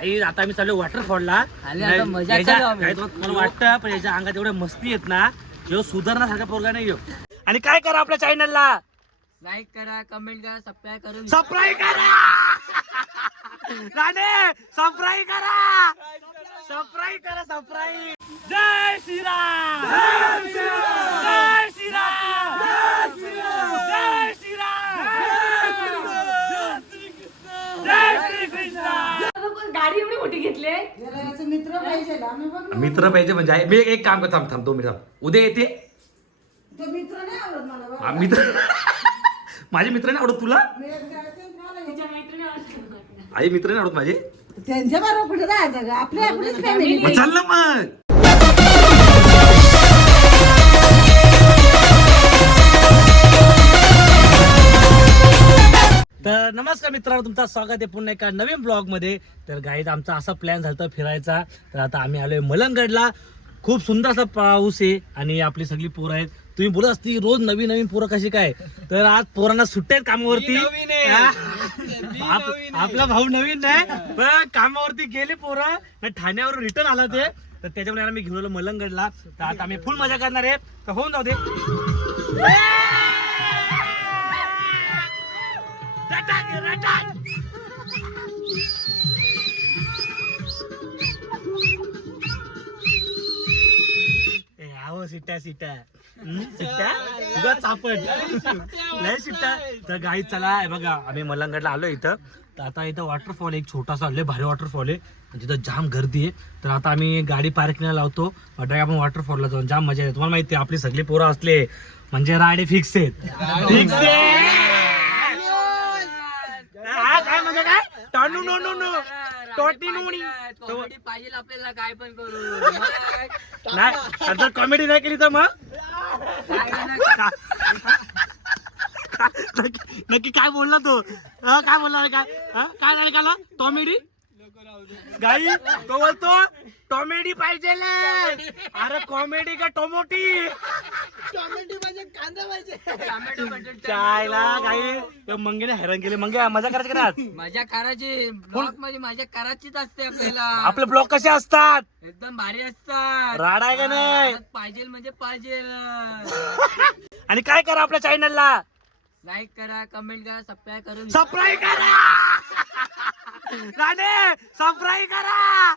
आई, आता आम्ही चाललो वॉटरफॉलला आणि आता मजा करू आम्ही. मला वाटतं पण याच्या अंगात एवढं मस्ती येत ना ह्यो सुधारण्यासारखा पोरगा नाही ह्यो. आणि काय करा आपल्या चॅनलला लाईक करा कमेंट करा सबस्क्राईब करून सबस्क्राईब करा! राणे सबस्क्राईब करा! सबस्क्राईब करा सबस्क्राईब जय श्रीराम! जय श्रीराम! जय श्रीराम! जय श्रीराम! जय गाडी एवढी मोठी घेतली मित्र पाहिजे आम्ही बघ ना. मित्र पाहिजे म्हणजे आहे. मी एक- एक काम कर थांब थांब दोन मिनिट थांब उद्या येते तो मित्र नाही आवडत मला बघ. हा, मित्र माझे मित्र नाही आवडत तुला मी एक जायचं आणि खायला तिच्या मैत्रिणी आवडतात. आई मित्र नाही आवडत माझे. त्यांच्या बरोबर कुठे जायचं ग आपल्या आपलीच फॅमिली मग चाल ना मग तर नमस्कार मित्रांनो तुमचं स्वागत आहे पुन्हा एका नवीन ब्लॉगमध्ये तर गाईत आमचा असा प्लॅन झाला फिरायचा. तर आता आम्ही आलोय मलंगडला. खूप सुंदर असा पाऊस आहे आणि आपली सगळी पोरं आहेत. तुम्ही बोलत असती रोज नवीन नवीन पोरं कशी काय? तर आज पोरांना सुट्ट्या आहेत कामावरती? आप- आपला भाऊ नवीन नाही पण कामावरती गेले पोरं. न ठाण्यावरून रिटर्न आला ते. तर त्याच्यामुळे आम्ही घेऊन आलो मलंगडला. तर आता आम्ही फुल मजा करणार आहे. तर होऊन जाऊ दे. आहो सिट्या हम्म, सिट्या? तुझा चापट. लय सिट्या. तर गाई चला बघा आम्ही मलंगडला आलो इथं. तर आता इथं वॉटरफॉल एक छोटासा लय भारी वॉटरफॉल आहे. तिथं जाम गर्दी आहे. तर आता आम्ही गाडी पार्किंगला लावतो. डायरेक्ट आपण वॉटरफॉलला जाऊन जाम मजा येते. तुम्हाला माहिती आहे आपली सगळी पोरं असले. म्हणजे राडे फिक्स आहेत. फिक्स हा काय म्हणजे काय टानू नो नो नो. टोटी नोनी कॉमेडी पाहिजे आपल्याला काय पण करू. नाही जर कॉमेडी नाही केली तर मग? नक्की नक्की काय बोलला तो? हा, काय बोलला रे काय? हा, काय नाही काला? टॉमेडी गाई तो बोलतो? टॉमेडी पाहिजे अरे कॉमेडी का टोमोटी? टोमॅटो बटाटे चायला गाई तो मंगेने हैराण केले. मंगे मजा करायची का नाही आज? मजा करायची. ब्लॉगमध्ये मजा करायचीच असते आपल्याला. आपले ब्लॉग कसे असतात? एकदम भारी असतात. राड आहे का नाही? पाहिजे म्हणजे पाहिजे आणि काय करा आपल्या चॅनलला लाईक करा कमेंट करा सबस्क्राईब करून सबस्क्राईब करा! राणे सबस्क्राईब करा!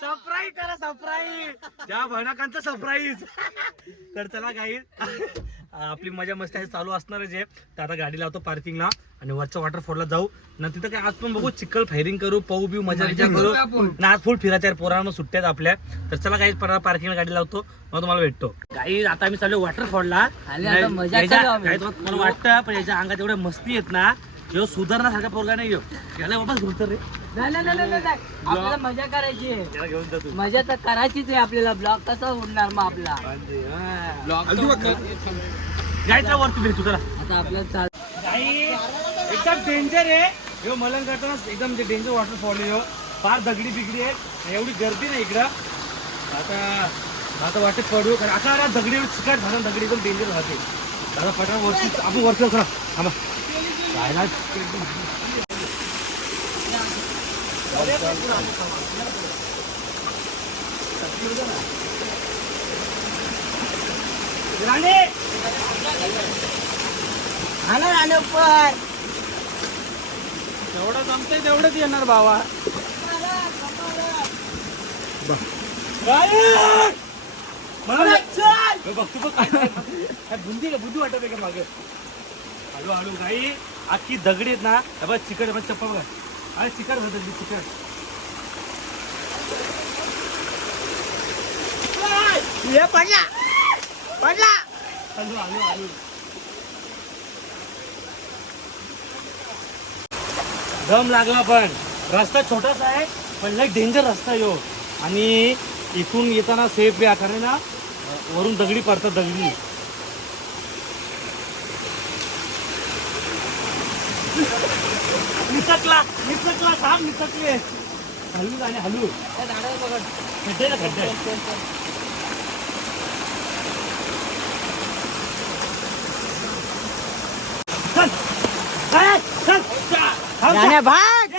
सबस्क्राईब करा सबस्क्राईब त्या भैनाकांचं सरप्राईज तर चला काही आपली मजा मस्ती आहे चालू असणारच आहे. तर आता गाडी लावतो पार्किंगला आणि वरच्या वॉटरफॉलला जाऊ. ना तिथं काय आज पण बघू चिखल फायरिंग करू पाऊ बिऊ मजा विचार करू. ना आज फुल फिरायचं आहे पोरांना सुट्ट्यात आपल्या. तर चला काही पार्किंगला गाडी लावतो. मग तुम्हाला भेटतो. काही आता आम्ही चालू वॉटरफॉलला आम्ही. मला वाटतं पण याच्या अंगात एवढं मस्ती येत ना ह्यो सुधारण्यासारखा पोरगा नाही ह्यो याला बाबा घुमतो रे. नाही नाही, नाही नाही, नाही. आपल्याला मजा करायची आहे. घेऊन मजा तर करायचीच आहे आपल्याला. ब्लॉग कसा उडणार मग आपला? गायच्या वरती भेटू चला आता आपल्याला चाल एकदम डेंजर आहे. ह्यो मलंग करताना एकदम डेंजर वॉटरफॉल आहे ह्यो फार दगडी बिगडी आहे. एवढी गर्दी नाही इकडं. आता आता वाटत पडू. कारण आता ना दगडी चिकट झालं दगडी एकदम डेंजर राहते दादा पटा वरती आपण वरती खरा थांबा. राणे जेवढं जमतंय तेवढंच येणार काय बुंदी का बुद्धी वाटत आहे का मागे? हळू हळू गाई. आखी दगडी आहेत ना हे बघ चिकट बघ चप्पल बघ. अरे चिकट होत चिकट. ये पडला. पडला. दम लागला पण. रस्ता छोटाच आहे पण लय डेंजर रस्ता यो आणि इथून येताना सेफ या कारण ना वरून दगडी पडतात दगडी. निचकला निचकला थांब निचकले हलू आणि हलू. खड्डे ना खड्डे. भाग.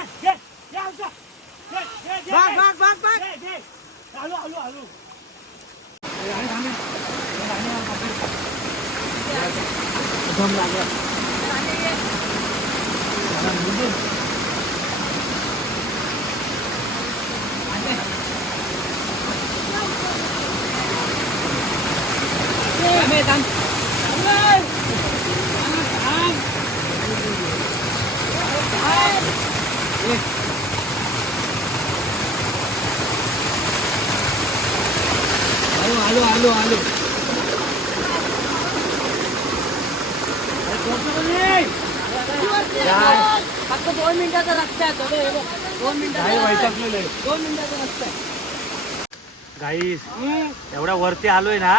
भाग भाग भाग भाग. Hello hello hello. दम लागला. आलो आलो आलो फक्त दोन मिनिटाचा रस्ता आहे. दोन मिनिटाचा दोन मिनिटाचा रस्ता आहे. गाईस एवढ्या वरती आलोय ना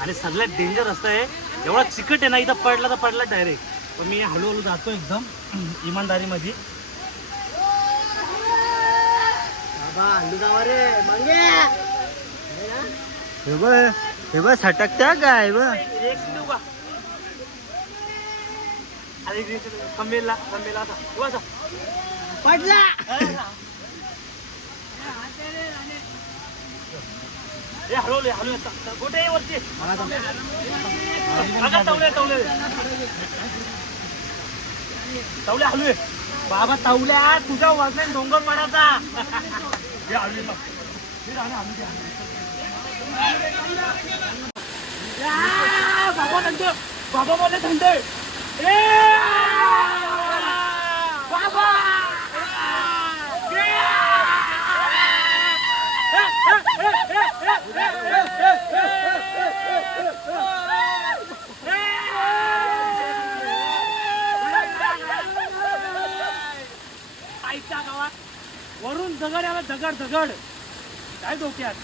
आणि सगळ्यात डेंजर रस्ता आहे एवढा चिकट आहे ना इथं पडला तर पडला डायरेक्ट पण मी हळूहळू जातो एकदम इमानदारी मध्ये हे बघ हे बघ सटकत्या काय बघ उभा असा. पडला हळूहळू हळू कुठे आहे वरती. अगं, तवले तवले. तवले बाबा तावल्या तुझ्या वजन डोंगर पडायचा हे बाबा थंड बाबा बोलले थंड ए! आईच्या गावात वरून दगड आला दगड दगड. काय डोक्यात?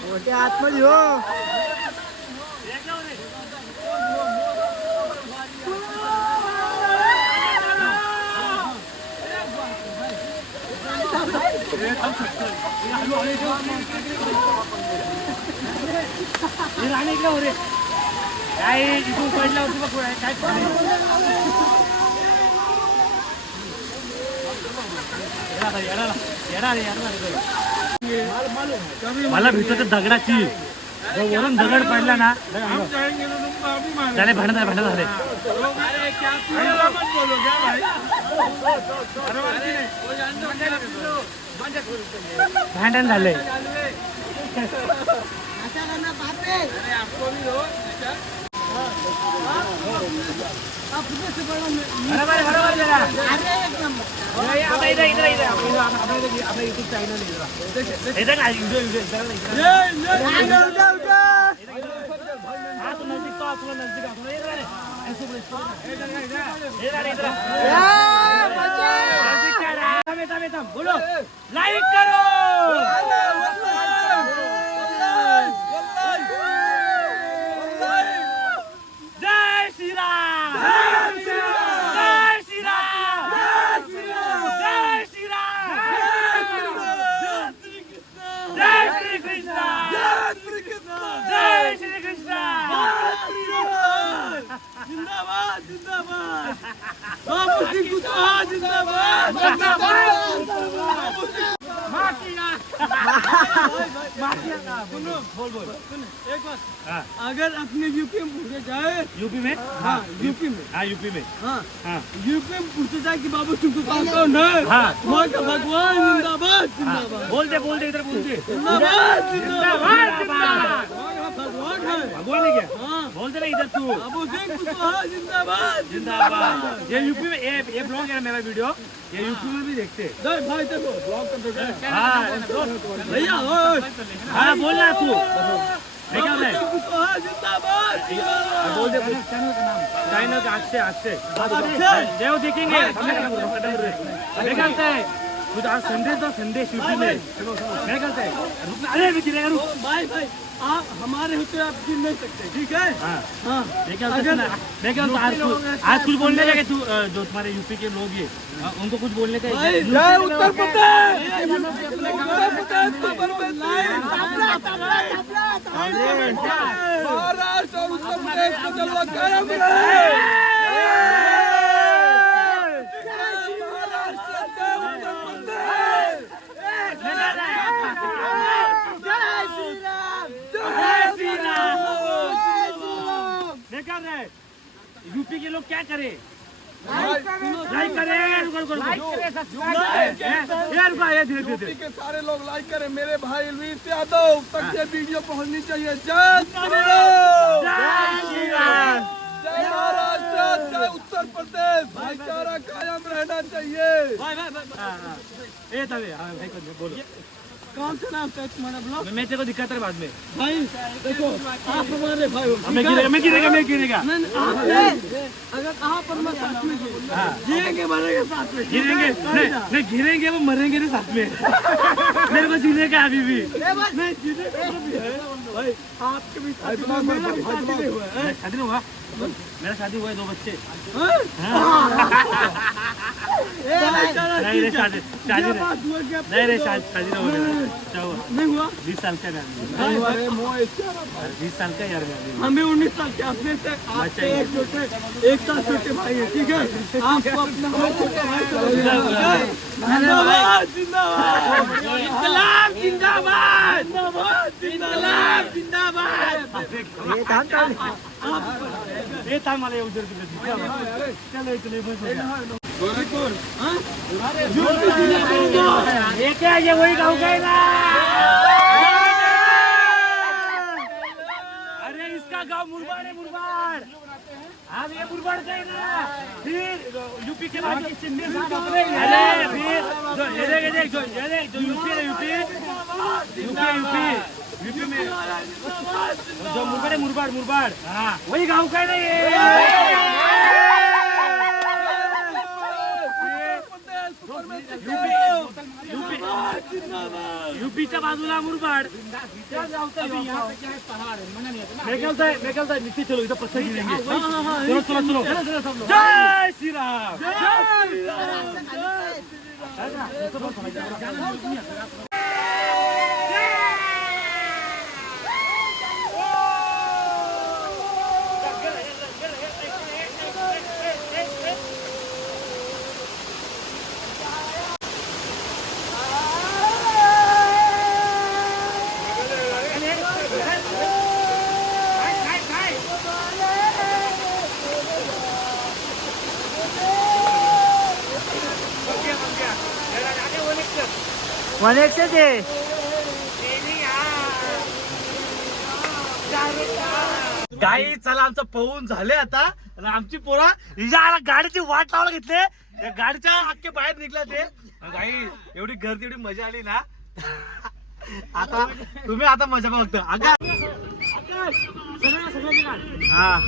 मोठे आतमध्ये हो राणे इकडे हो रे काय इथून पडला होती बघ काय पाणी. येडा रे, येडा रे, येडा रे, येडा रे. मला भीती दगडाची. वरून दगड पडला ना त्याने भांडण झाले. भांडण झाले. भांडण झाले बरोबर आहे, बरोबर आहे जरा. हे, आता इथं, इथं, इथं. आपलं- आपलं- आपलं इथं- आपलं YouTube channel आहे इथं. इथं काय, इथं, इथं, इथं, इथं. हा, तू नजदीक तो, तुला नजदीक आहे. तुला इथं रे. ऐसे बोल, इथं रे, इथं रे, इथं रे. नजदीक काय रे? थांब, थांब, थांब. बोलो लाईक करो जय श्रीराम जय श्रीराम जय श्रीराम जय श्रीराम जय श्री कृष्ण जय श्री कृष्ण जिंदाबाद जिंदाबाद बोल बोल हाँ, अगर अपने यूपी में पूछे जाए यूपी में? हाँ यूपी में। हाँ यूपी में। हाँ हाँ। यूपी में पूछे जाए कि बाबू तुमको कौन कौन है। हाँ। भगवान जिंदाबाद हाँ। जिंदाबाद। बोल दे बोल दे इधर बोल दे। जिंदाबाद जिंदाबाद, भगवान है। बोल दे क्या? हाँ। बोल दे ना इधर तू। बाबू सिंह जिंदाबाद जिंदाबाद। ये यूपी में ये ये ब्लॉग है मेरा वीडियो ये यूपी में भी देखते। हैं। नहीं भाई देखो ब्लॉग कर दो हाँ भैया ओए हाँ बोल ना तू। क्या बोल है? हाँ, दे चैनल का नाम चैनल का अच्छे अच्छे देव देखेंगे मैं कहता है कुछ आज संदेश दो संदेश यूपी में। मैं कहता है अरे रुक रुक। भाई भाई। आप हमारे होते आप गिन नहीं सकते ठीक है? हाँ। हाँ। आज कुछ बोलने का तू जो तुम्हारे यूपी के लोग ये उनको कुछ बोलने का उत्तर प्रदेश! महाराष्ट्र और उत्तर प्रदेश का जलवा गरम है हो, सारे लोग लाइक करें। मेरे भाई लुइस यादव तक ये वीडियो पहुंचनी चाहिए। जय श्री राम जय श्री राम जय महाराष्ट्र जय उत्तर प्रदेश। भाईचारा कायम रहना चाहिए। हाँ कौन सा नाम ब्लॉग मैं तेरे को दिखाता है बाद में। भाई देखो आप हमारे भाई हो। मैं गिरेगा मैं गिरेगा मैं गिरेगा। आपने अगर कहाँ पर मैं साथ में जिएँगे मरेंगे साथ में। गिरेंगे नहीं नहीं गिरेंगे वो मरेंगे नहीं साथ में। मेरे को जीने का अभी भी। नहीं जीने का भी है। भाई आपके भी साथ में मेरा भी हुआ है। हुआ? मेरा शादी हुआ है दो बच्चे। नहीं रे है। शादी शादी ये नहीं हुआ रे शादी नहीं बीस साल का है। बीस साल का यार हम भी उन्नीस साल के अपने से आपसे एक छोटे एक साल छोटे भाई है ठीक है? आपको अपना भाई छोटे भाई समझना है। जिंदाबाद। जिंदाबाद इनकलाब जिंदाबाद जिंदाबाद। जिंदाबाद ये था मला येऊ दे. चलो इकडे वही गाँव ना? अरे इसका गांव मुरबाड़ है मुरबाड़. अब ये मुरबाड़ ना? फिर यूपी के बाद अरे फिर जो ये देख ये देख जो ये देख जो यूपी है यूपी। मुरबाड़ है मुरबाड़ मुरबाड़. हाँ वही गांव का है ना ये यूपीच्या बाजूला मुरबाड. मेघालय नीचे चलो पत्थर गिरेंगे चलो चलो चलो जय श्री राम वन गाई चला आमचं पळून झाले आता. आणि आमची पोरा या गाडीची वाट लावायला घेतले. या गाडीच्या अख्खे बाहेर निघल्या ते. गाई एवढी गर्दी एवढी मजा आली ना. आता तुम्ही आता मजा बघतो अगा. हा.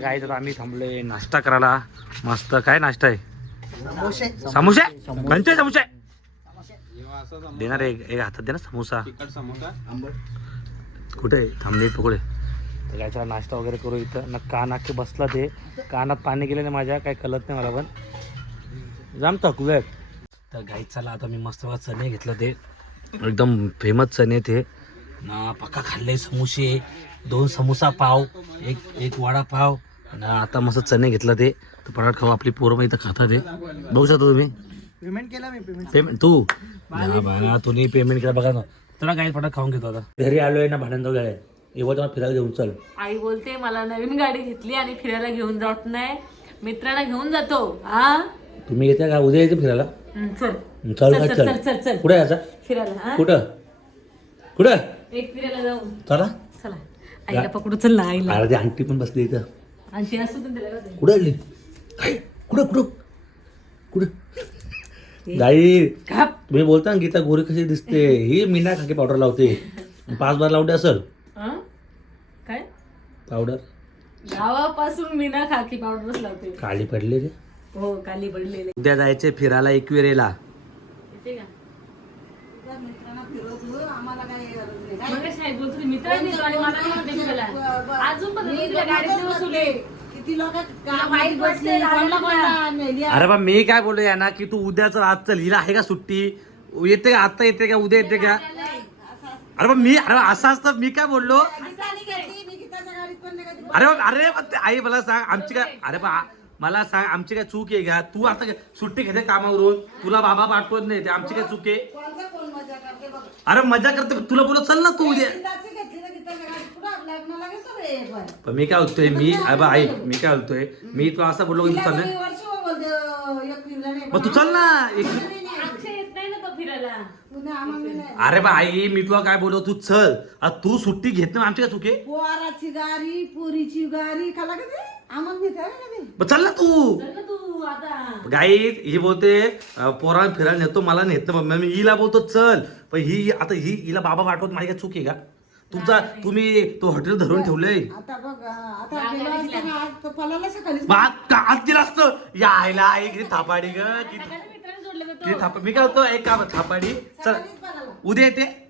गाय तर आम्ही थांबलोय नाश्ता करायला. मस्त काय नाश्ता आहे? समोसे. कोणते समोसे. देणार एक एक हातात दे ना समोसा. कुठे थांबले पकडे. तर काय चला नाश्ता वगैरे करू इथं. ना कान अख्खे बसला ते. कानात पाणी गेल्याने माझ्या काय कळत नाही मला पण. जाम थकलोय. तर गाई चला आता मी मस्त चणे घेतलं ते. एकदम फेमस चणे ते. ना पक्का खाल्ले समोसे. दोन समोसा पाव एक एक वडापाव. आणि आता मस्त चणे घेतलं ते. तर पराठ खाऊ आपली पोरं पण इथं खातात ते बघू शकता तुम्ही? पेमेंट केला मी पेमेंट पेमेंट तू? ना बाळा तुम्ही पेमेंट केलं बघा ना. चला काय पटात खाऊन घेतो आता. घरी आलोय ना भांडण गेलाय एवढं मला फिरायला घेऊन चल. आई बोलते मला नवीन गाडी घेतली आणि फिरायला घेऊन जात नाही. मित्राला घेऊन जातो. हा? तुम्ही येत्या का? उद्या येते फिरायला? चल. चल चल काय चल चल. चल चल. कुठे यायचा फिरायला हा? कुठं? कुठं? एक फिरायला जाऊ. चला. चला. आईला पकडू चल ना आईला. आंटी पण बसली इथं. आणि ती कुठं आली? काय? कुठं कुठं? कुठं? गाई. तुम्ही बोलता ना गीता गोरी कशी दिसते? ही मीना खाकी पावडर लावते. पाच बार लावते असेल हं? काय? पावडर गावापासून मीना खाकी पावडरच लावते. काळी पडली रे हो काली पडलेले. उद्या जायचे फिरायला एकविरेला येते का तुझ्या मित्रांना फिरवतो आम्हाला काही गरज नाही काय? मग आणि मला नाही. अजून पण मी तिला बसवले किती लोक. अरे बा मी काय बोललो या ना की तू उद्याच आज चल हिला आहे का सुट्टी? येते का? आता येते का? उद्या येते का? अरे बा मी अरे असं असतं मी काय बोललो? अरे बा- अरे बा, ते- आई मला सांग आमची काय अरे बा मला सांग आमची काय चूक आहे का? तू आता सुट्टी घेते कामावरून तुला बाबा पाठवत नाही ते आमची काय चूक आहे? कोणचा कोण मजा करते बघ. अरे मजा करते तुला बोलत चल ना तू उद्या गीताची घेतली ना गीताच्या गाडीत कुठं आपल्या लग्नाला घेतो रे एक बार. पण मी काय बोलतोय मी अरे बा ऐक मी काय बोलतोय मी तुला असं बोललो की तू ना. मग तू चल ना एक अक्षय येत नाही ना तो फिरायला. पुन्हा आम्हाला नाही. अरे बा आई मी तुला काय बोललो तू चल. तू सुट्टी घेत नाही आमची काय चूक? आहे पोराची गाडी पुरीची गाडी खाला का ते? आम्हाला मग चल ना तू. चल ना तू आता. गाई ही बोलते अं, पोराला फिरायला नेतो मला नेत नाही. मग मी हिला बोलतो चल. पण ही आता ही हिला बाबा पाठवत माझी काय चूक आहे का? तुमचा तुम्ही तो हॉटेल धरून ठेवलंय. आता बघ आता गेलो असताना आज तर पलाला सकाळीच. मग आज का- आज दिला असतं? या आईला एक किती थापाडी ग किती सगळ्या मित्रांनी जोडलं जातो. किती थापा मी काय होतो एक काम थापाडी. चल. पलाला. उद्या येते.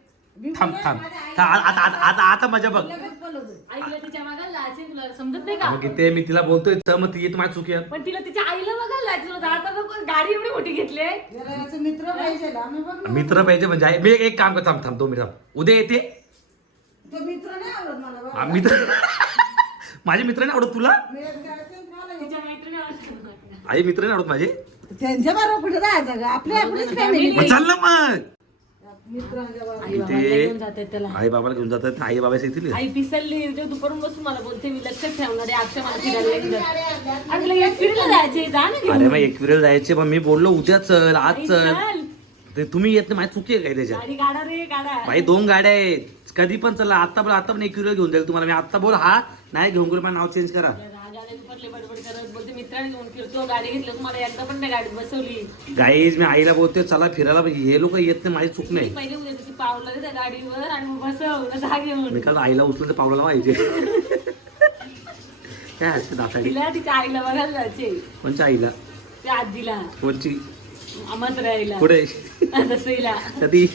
थांब थांब. था- आता आता आता आता मजा बघ. लगेच बोलवतो. आईला तिच्या मागायला लायचं तुला समजत नाही का? मग इथे मी तिला बोलतोय चल मग ती येत माझी चुकी पण तिला तिच्या आईला बघायला जाता नको, गाडी एवढी मोठी घेतली जरा याचे मित्र पाहिजे ना आम्ही बघ ना. मित्र पाहिजे म्हणजे आहे. मी एक- एक काम कर थांब थांब दोन मिनिट थांब. उद्या येते. तो मित्र नाही आवडत मला बघ. हा, मित्र माझे मित्र नाही आवडत तुला? मी एक जायचं आणि खायला येतो. तिच्या मैत्रिणी आवडतात. आई मित्र नाही आवडत माझे? त्यांच्या बरोबर कुठे जायचं ग? आपल्या आपलीच फॅमिली मग चाल ना मग. मित्रांच्या बरोबर आई बाबाला इथे- घेऊन जाते त्याला. आई बाबाला घेऊन जातात आई बाबा येतील. आई पिसलली दुपारून बसून मला बोलते मी लक्षात ठेवणार आहे अक्षय मला फिरायला घेऊन जाते. आणि तुला एक फिरायला जायचे जा ना घेऊन. अरे मग जायचे पण मी बोललो उद्या चल आज आई, चल. चल. ते तुम्ही येत नाही माझी चुकी आहे काय त्याच्यात? गाडी गाडा रे गाडा. भाई दोन गाड्या आहेत. कधी पण चला आता पण आता पण एक विरेल घेऊन जाईल तुम्हाला. मी आता बोल हा नाही घेऊन गेलो पण नाव चेंज करा. बडबड करत बोलते मित्राने घेऊन फिरतो गाडी घेतली तुम्हाला एकदा पण नाही गाडीत बसवली. गाईज मी आईला बोलतोय चला फिरायला पण हे लोक येत नाही माझी चूक नाही. पहिले उद्या त्याची पावलं दे त्या गाडीवर आणि मग घेऊन. मी काल आईला उचलून ते पावलाला पाहिजे काय असते दाताडी? तिला तिच्या आईला बघायला जायचे. कोणच्या आईला? त्या आजीला. कोणची? अमत राहिला पुढे. दसईला कधी?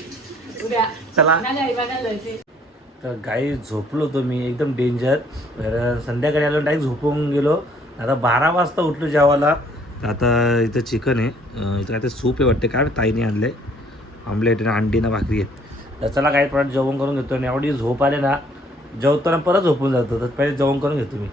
उद्या. चला. ना गाडी बघायला जायचे. तर गाई झोपलो होतो मी. एकदम डेंजर तर संध्याकाळी आलो डायरेक्ट झोपून गेलो. आता बारा वाजता उठलो जेवायला. आता इथं चिकन आहे. इथं काय ते सूप आहे वाटते. काय ताईने आणलं आहे आमलेट आहे अंडी ना भाकरी आहे. तर चला काही प्रॉडक्ट जेवण करून घेतो. आणि एवढी झोप आले ना जेवताना परत झोपून जातो. तर पहिले जेवण करून घेतो मी.